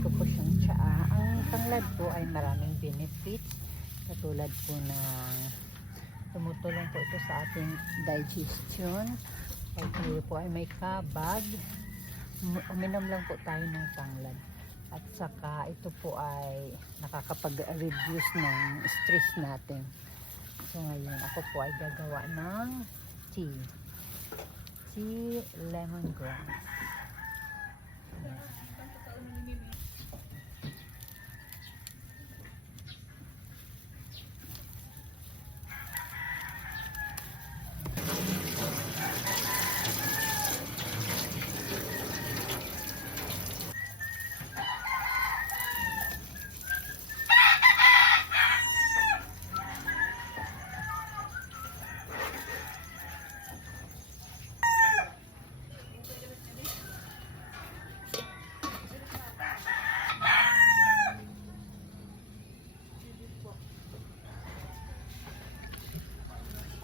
ko po siyang tsaa. Ang tanglad po ay maraming benefits. Katulad po ng tumutulong po ito sa ating digestion. Pag tayo po ay may kabag, uminom lang po tayo ng tanglad. At saka ito po ay nakakapag-reduce ng stress natin. So ngayon ako po ay gagawa ng tea lemongrass.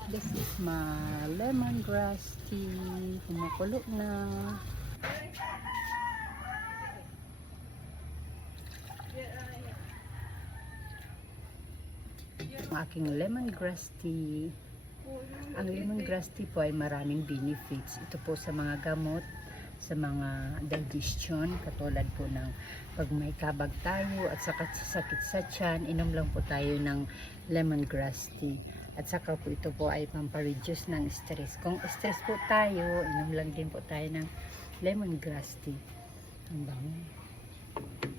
This is my lemongrass tea. Kumukulo na. Ang aking lemongrass tea. Ang lemongrass tea po ay maraming benefits. Ito po sa mga gamot, sa mga digestion, katulad po ng pag may kabag tayo at sakit sa tiyan, inom lang po tayo ng lemongrass tea. At saka po ito po ay pampareduce ng stress. Kung stress po tayo, inom lang din po tayo ng lemongrass tea. Ang bango.